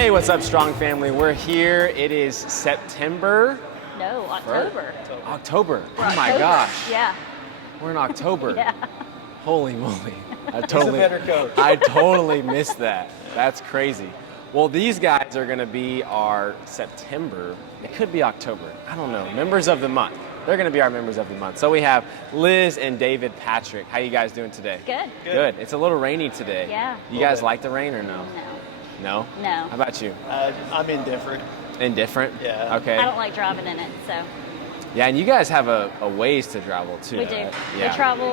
Hey, what's up, Strong Family? We're here. It is September. No, October. October. We're Oh my October. gosh. Yeah. We're in October. Yeah. Holy moly. I He's a better coach. I totally missed that. That's crazy. Well, these guys are going to be our September. It could be October. I don't know. Members of the month. They're going to be our members of the month. So we have Liz and David Patrick. How you guys doing today? Good. Good. It's a little rainy today. Yeah. You guys like the rain or no? No. No? No. How about you? I'm indifferent. Indifferent? Yeah. Okay. I don't like driving in it, so. Yeah, and you guys have a ways to travel too. We do. Yeah. We travel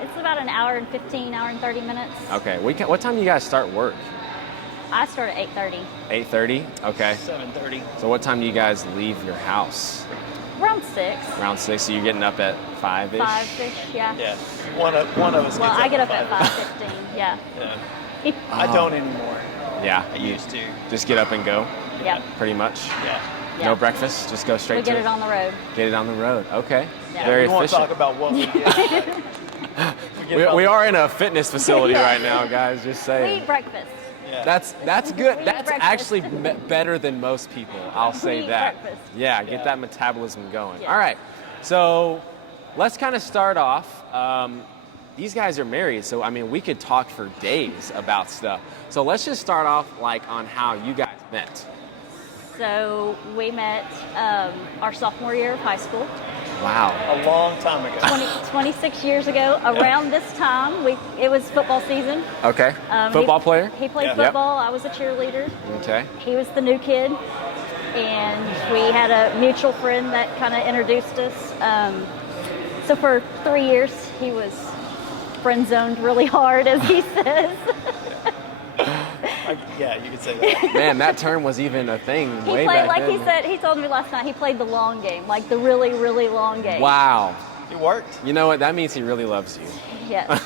it's about an hour and 15, hour and 30 minutes. Okay. What time do you guys start work? I start at 8:30. 8:30? Okay. 7:30. So what time do you guys leave your house? Around 6. Around 6, so you're getting up at 5-ish? 5-ish, yeah. Yeah. One of us. Well, gets I get up at 5. 5:15, yeah. Yeah. I don't anymore. Yeah. I used to. Just get up and go, Yep. pretty much? Yeah. Yeah. No breakfast? Just go straight We to get it on the road. Get it on the road. Okay. Yeah. Very We won't efficient. talk about what we get. We are in a fitness facility right now, guys, just We saying. eat breakfast. Yeah. That's good. We eat That's breakfast. actually better than most people. I'll say We eat that. breakfast. Yeah, get Yeah. that metabolism going. Yeah. All right. So let's kind of start off. These guys are married, so I mean, we could talk for days about stuff. So let's just start off like on how you guys met. So we met our sophomore year of high school, Wow. A long time ago. 26 years ago. Around this time, it was football season. Okay. Football player? He played Yeah. football. I was a cheerleader. Okay. He was the new kid, and we had a mutual friend that kind of introduced us. So for 3 years, he was friend zoned really hard, as he says. Yeah, you could say that. Man, that term was even a thing He way played, back like then. he said, he told me last night, he played the long game, like the really, really long game. Wow. It worked. You know what? That means he really loves you. Yes.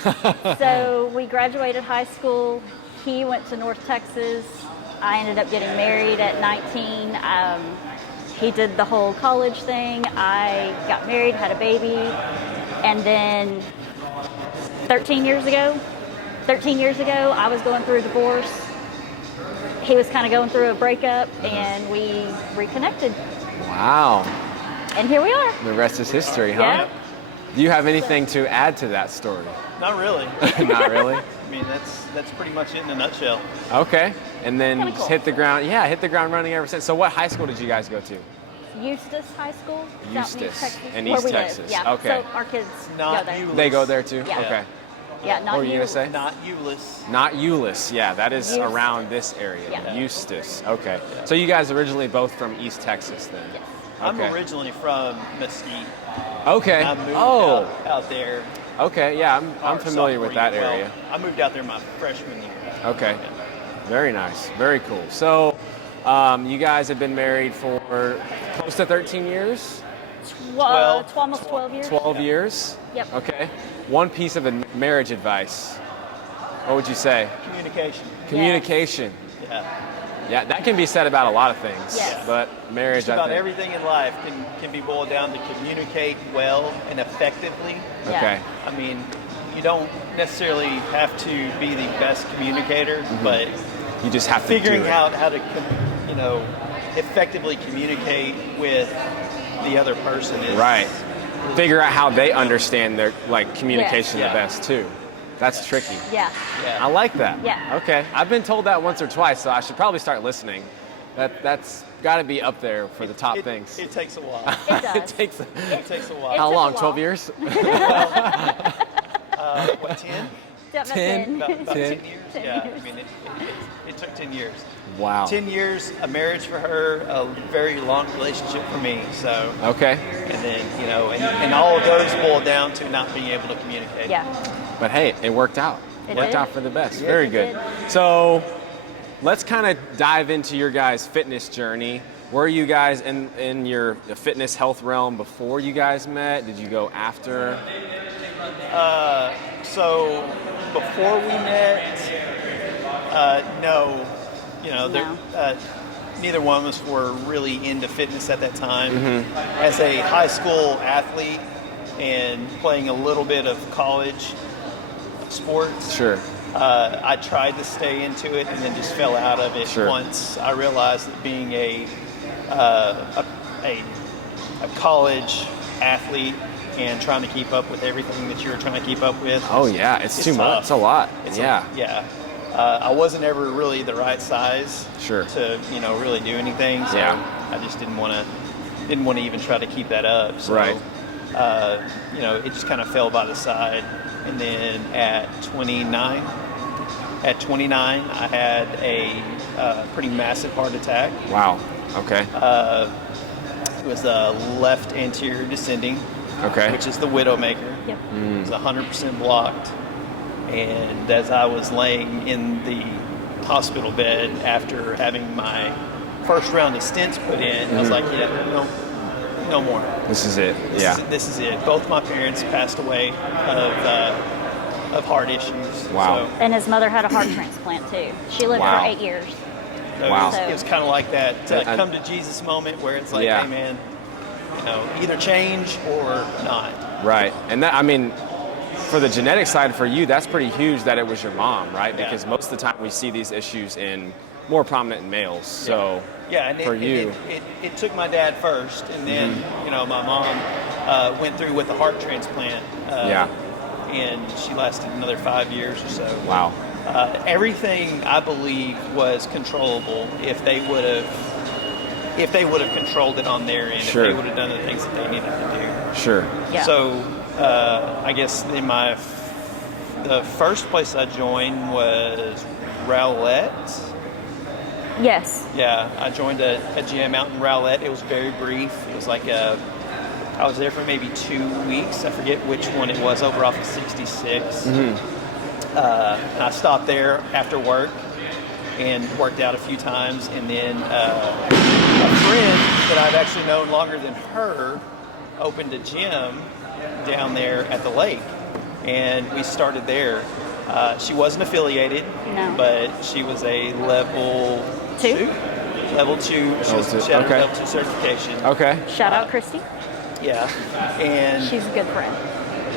So we graduated high school. He went to North Texas. I ended up getting married at 19. He did the whole college thing. I got married, had a baby, and then 13 years ago, I was going through a divorce. He was kind of going through a breakup, and we reconnected. Wow. And here we are. The rest is history, huh? Yeah. Do you have anything to add to that story? Not really. Not really? I mean, that's pretty much it in a nutshell. Okay. And then Kinda just cool. hit the ground running ever since. So what high school did you guys go to? Eustis High School. It's out in Eustis, Texas, in where East we Texas. Live. Yeah. Okay. So our kids Not go there. you. They go there too? Yeah. Okay. Yeah, not What were you you. going to say? Not Euless. Not Euless. Yeah, that is Eustis. around this area. Yeah. Eustis. Okay. So you guys originally both from East Texas then? Yes. I'm Okay. originally from Mesquite. Okay. I moved out there. Okay. Yeah, I'm our familiar with that sophomore year. area. Well, I moved out there my freshman year. Okay. Very nice. Very cool. So you guys have been married for close to 13 years? Almost 12 years. 12 years? Yep. Okay. One piece of marriage advice. What would you say? Communication. Communication. Yeah. Yeah, that can be said about a lot of things. Yes. But marriage, Just about I think. everything in life can be boiled down to communicate well and effectively. Yeah. Okay. I mean, you don't necessarily have to be the best communicator, but You just have to figuring do it. out how to, effectively communicate with the other person is Right. Figure out how they understand their communication Yes. the Yeah. best too. That's tricky. Yeah. Yeah. I like that. Yeah. Okay. I've been told that once or twice, so I should probably start listening. That's got to be up there for the top things. It takes a while. It does. It takes. It takes a while. It How took a long? while. 12 years? What, 10? About 10. About 10 10. years? Yeah. I mean, it took 10 years. Wow. 10 years, a marriage for her, a very long relationship for me. So, Okay. and then, and all of those boil down to not being able to communicate. Yeah. But hey, it worked out. It worked did. out for the best. Yeah, Very it good. did. So let's kind of dive into your guys' fitness journey. Were you guys in your fitness health realm before you guys met? Did you go after? So before we met, no, No. neither one of us were really into fitness at that time. Mm-hmm. As a high school athlete and playing a little bit of college sports, Sure. I tried to stay into it and then just fell out of it Sure. once I realized that being a college athlete and trying to keep up with everything that you were trying to keep up with. Oh yeah, it's too much. tough. It's a lot. Yeah. I wasn't ever really the right size Sure. to really do anything. So Yeah. I just didn't want to even try to keep that up. So, Right. it just kind of fell by the side. And then at 29, I had a pretty massive heart attack. Wow. Okay. It was a left anterior descending, Okay. which is the widowmaker. Yep. It was 100% blocked. And as I was laying in the hospital bed after having my first round of stents put in, I was like, no more. This is it. This is it. Both my parents passed away of heart issues. Wow. And his mother had a heart transplant too. She lived Wow. for 8 years. So Wow. It was kind of like that And- come to Jesus moment where it's like, Yeah. hey man, either change or not. Right. And that, I mean, for the genetic side for you, that's pretty huge that it was your mom, right? Yeah. Because most of the time we see these issues in more prominent in males. So Yeah, and for you, it took my dad first, and then my mom went through with a heart transplant. Yeah. And she lasted another 5 years or so. wow. Everything I believe was controllable if they would have controlled it on their end. Sure. If they would have done the things that they needed to Sure. Yeah. do. So I guess the first place I joined was Rowlett. Yes. Yeah, I joined a gym out in Rowlett. It was very brief. It was like I was there for maybe 2 weeks. I forget which one it was, over off of 66. And I stopped there after work and worked out a few times. And then a friend that I've actually known longer than her opened a gym down there at the lake. And we started there. She wasn't affiliated, No. but she was a level Two. Level two. Level two, She had okay. a level 2 certification. Okay. Shout out Christy. Yeah. And She's a good friend.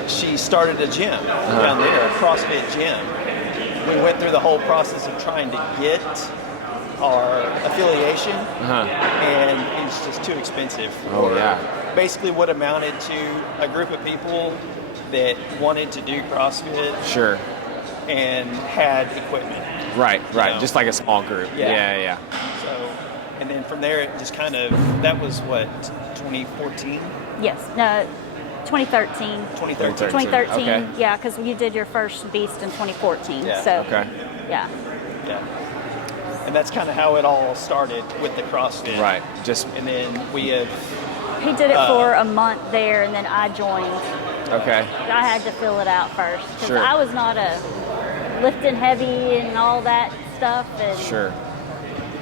she started a gym down there, a CrossFit gym. We went through the whole process of trying to get our affiliation, and it was just too expensive Oh, for yeah. basically what amounted to a group of people that wanted to do CrossFit Sure. and had equipment. Right. know. Just like a small group. Yeah. Yeah. So, and then from there, it just kind of, that was what, 2014? Yes. No, 2013. 2013. 2013. Okay. Yeah, because you did your first Beast in 2014. Yeah. So, Okay. yeah. Yeah. And that's kind of how it all started with the CrossFit. Right. Just And then we have, He did it for a month there, and then I joined. okay. I had to fill it out first because Sure. I was not a lifting heavy and all that stuff. And, Sure.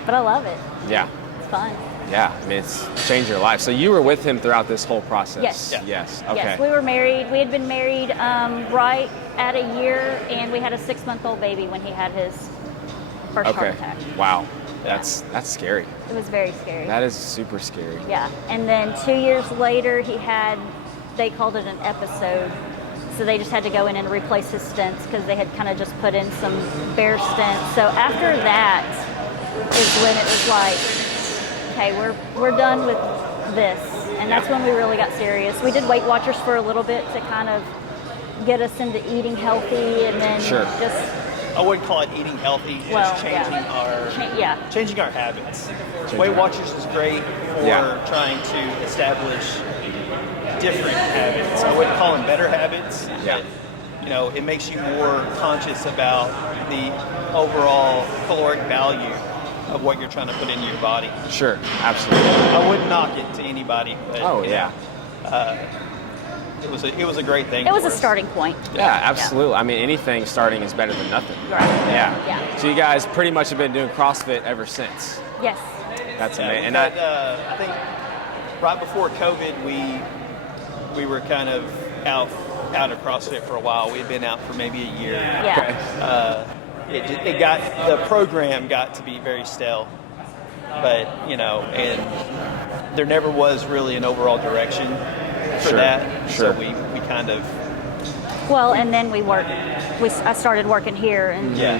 But I love it. Yeah. It's fun. Yeah. I mean, it's changed your life. So you were with him throughout this whole process. Yes. Yeah. Yes. Okay. Yes, we were married. We had been married right at a year, and we had a 6-month-old baby when he had his first heart Okay. attack. Wow. That's scary. It was very scary. That is super scary. Yeah, and then 2 years later, they called it an episode. So they just had to go in and replace his stents because they had kind of just put in some bare stents. So after that is when it was like, okay, we're done with this. And that's when we really got serious. We did Weight Watchers for a little bit to kind of get us into eating healthy, and then Sure. just, I wouldn't call it eating healthy, well, just changing changing our habits. Weight Watchers is great for Yeah. trying to establish different habits. I wouldn't call them better habits, Yeah. but it makes you more conscious about the overall caloric value of what you're trying to put into your body. Sure. Absolutely. I wouldn't knock it to anybody, but Oh yeah. it was a great thing. it was for a us. starting point. Yeah, absolutely. I mean, anything starting is better than nothing. Right. Yeah. Yeah. So you guys pretty much have been doing CrossFit ever since. Yes. That's Yeah, amazing. we've And had, that, I think right before COVID, we were kind of out of CrossFit for a while. We'd been out for maybe a year. Yeah. The program got to be very stale, but and there never was really an overall direction for Sure, that. sure. So we kind of Well, and then I started working here, and Yeah.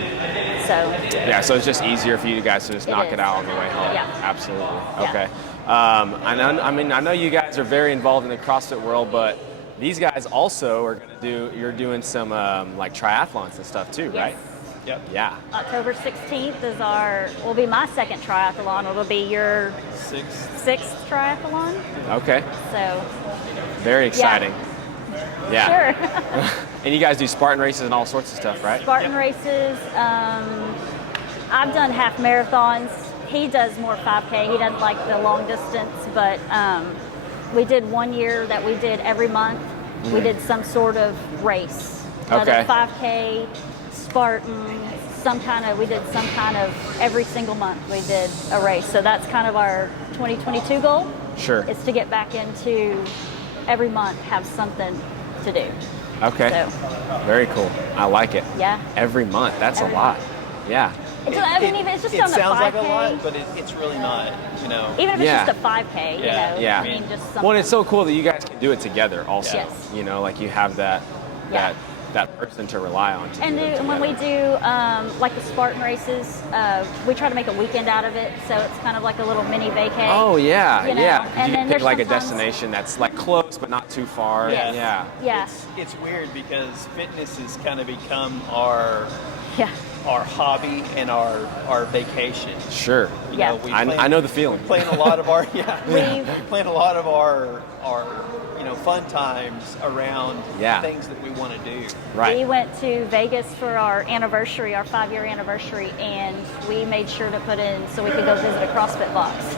so Yeah, so it's just easier for you guys to just knock is. it out on the way home. Yeah. Absolutely. Yeah. Okay. I know you guys are very involved in the CrossFit world, but these guys also are going to do. You're doing some like triathlons and stuff too, right? Yep. Yeah. October 16th will be my second triathlon. It'll be your sixth triathlon. Okay. So Very exciting. Yeah. sure. And you guys do Spartan races and all sorts of stuff, right? Spartan races. I've done half marathons. He does more 5K. He doesn't like the long distance, but we did 1 year that we did every month. We did some sort of race. Okay. 5K, Spartan, we did some kind of, every single month we did a race. So that's kind of our 2022 goal. Sure. Is to get back into every month have something to do. Okay. So, very cool. I like it. yeah. Every month. That's Every a lot. month. Yeah. It's just it on the 5K. sounds like a lot, but it's really not, you know. Even if it's Yeah. just a 5K, Yeah. Yeah. I mean, just something. Well, it's so cool that you guys can do it together also. Yes. You know, like you have that Yeah. that person to rely on. To And do it when we together. do like the Spartan races, we try to make a weekend out of it, so it's kind of like a little mini vacay. Oh yeah, you know, yeah. and You then can pick there's like a sometimes- destination that's like close but not too far. Yes. Yeah. Yeah. It's weird because fitness has kind of become our Yeah. hobby and our vacation. Sure. You Yeah. know, we I know the feeling. We plan a lot of our we We've- plan a lot of our fun times around Yeah. things that we want to do. Right. We went to Vegas for our anniversary, our 5-year anniversary, and we made sure to put in so we could go visit a CrossFit box.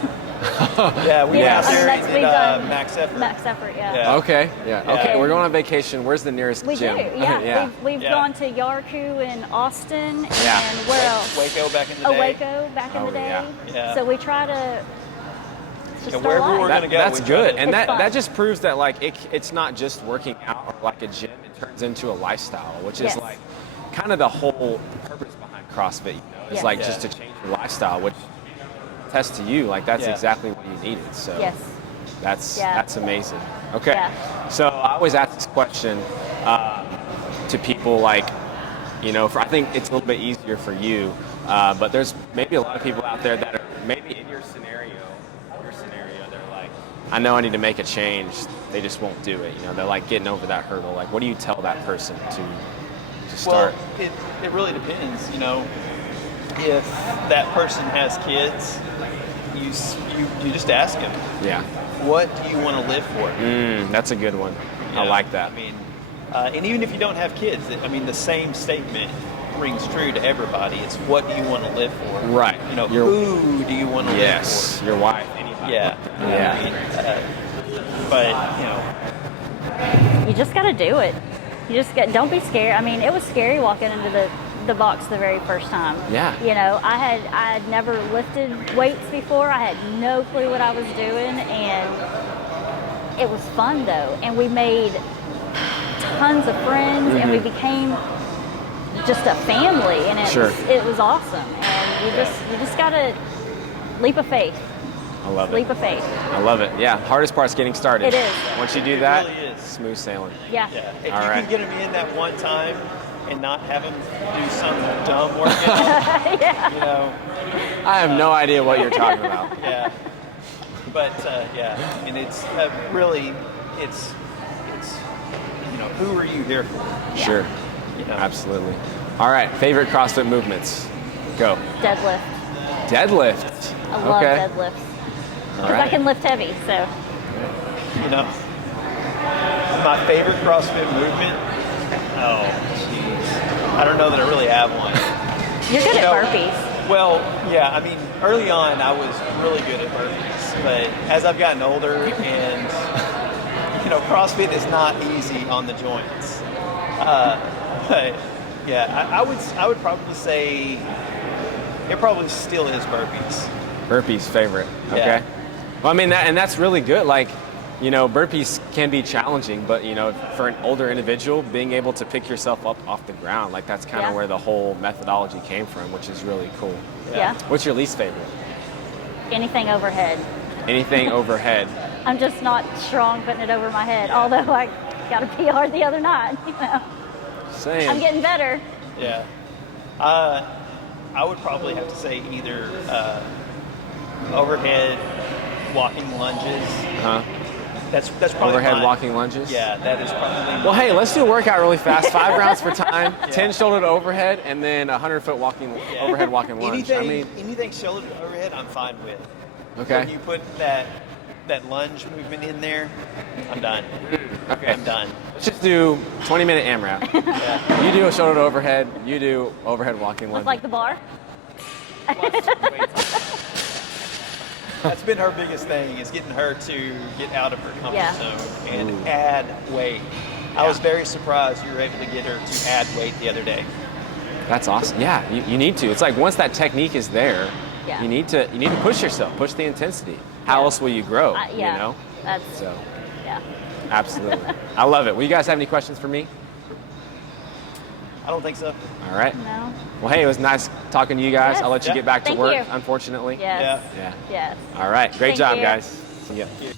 Yeah, we went Yeah. out there That's- and we've did done Max Effort. Max Effort, yeah. Yeah. Okay. Yeah. Okay. Yeah. We're going on vacation. Where's the nearest We gym? do, yeah. yeah. We've Yeah. gone to Yarku in Austin, Yeah. and where else? Waco back in the Oh, day. Waco back in Oh, the day. yeah. Yeah. So we try to. It's just our wherever life. we're gonna go, That's we try good, to- and It's fun. that just proves that like it's not just working out or like a gym. It turns into a lifestyle, which is Yes. like kind of the whole purpose behind CrossFit. You know, it's Yes. like Yeah. just to change your lifestyle, which tests to you like that's Yeah. exactly what you needed. So Yes. Yeah. that's amazing. Okay, Yeah. so I always ask this question to people like, you know, I think it's a little bit easier for you, but there's maybe a lot of people out there that are maybe in your scenario, they're like, I know I need to make a change. They just won't do it. You know, they're like getting over that hurdle. Like, what do you tell that person to start? Well, it really depends. You know, if that person has kids, you just ask them, Yeah, what do you want to live for? that's a good one. You I know, like that. I mean, and even if you don't have kids, I mean, the same statement rings true to everybody. It's what do you want to live for? Right. You know, Your- who do you want to live Yes, your wife, anybody. for? Yeah. Yeah. I mean, but you know, You just got to do it. Don't be scared. I mean, it was scary walking into the box the very first time. Yeah. You know, I had never lifted weights before. I had no clue what I was doing, and it was fun though. And we made tons of friends, and we became just a family, and Sure. it was awesome. And you just got to leap of faith. I love Leap it. of faith. I love it. Yeah, hardest part's getting started. It is. Once you do It that, really is. smooth sailing. Yeah. yeah. If All you right. can get them in that one time and not have them do some dumb workout, Yeah. you know, I have no idea what you're talking about. yeah. But yeah, and it's really, it's you know, who are you here for? Sure. You know, Absolutely. All right, favorite CrossFit movements? Go. Deadlift. Deadlift. I love okay. deadlifts. All Because I right. can lift heavy, so. you know, my favorite CrossFit movement. Oh, jeez, I don't know that I really have one. You're good You at know, burpees. Well, yeah, I mean, early on I was really good at burpees, but as I've gotten older and, you know, CrossFit is not easy on the joints. But yeah, I would probably say it probably still is burpees. Burpees favorite. Okay. Yeah. Well, I mean, that's really good. Like, you know, burpees can be challenging, but you know, for an older individual, being able to pick yourself up off the ground, like that's kind of Yeah. where the whole methodology came from, which is really cool. Yeah. What's your least favorite? Anything overhead. Anything overhead. I'm just not strong putting it over my head, although I got a PR the other night, you know. saying. I'm getting better. Yeah. I would probably have to say either overhead walking lunges. Uh-huh. That's probably Overhead mine. walking lunges? Yeah, that is probably Well, hey, let's do a workout really fast. 5 rounds for time, Yeah. 10 shoulder to overhead, and then 100-foot Yeah. overhead walking lunge. Anything shoulder to overhead, I'm fine with. Okay. When you put that lunge movement in there, I'm done. Okay. I'm done. Let's just do 20-minute AMRAP. Yeah. You do a shoulder to overhead. You do overhead walking lunge. With like the bar. That's been her biggest thing, is getting her to get out of her comfort Yeah. zone and add weight. I was very surprised you were able to get her to add weight the other day. That's awesome. Yeah, you need to. It's like once that technique is there, Yeah. you need to push yourself, push the intensity. How else will you grow? Yeah. You know. That's So yeah. absolutely, I love it. Well, you guys have any questions for me? I don't think so. All right. No. Well, hey, it was nice talking to you guys. Yes. I'll let you Yeah. get back to Thank work. you. Unfortunately. Yes. Yeah. Yes. All right. Great Thank job, you. guys. See ya. Yeah.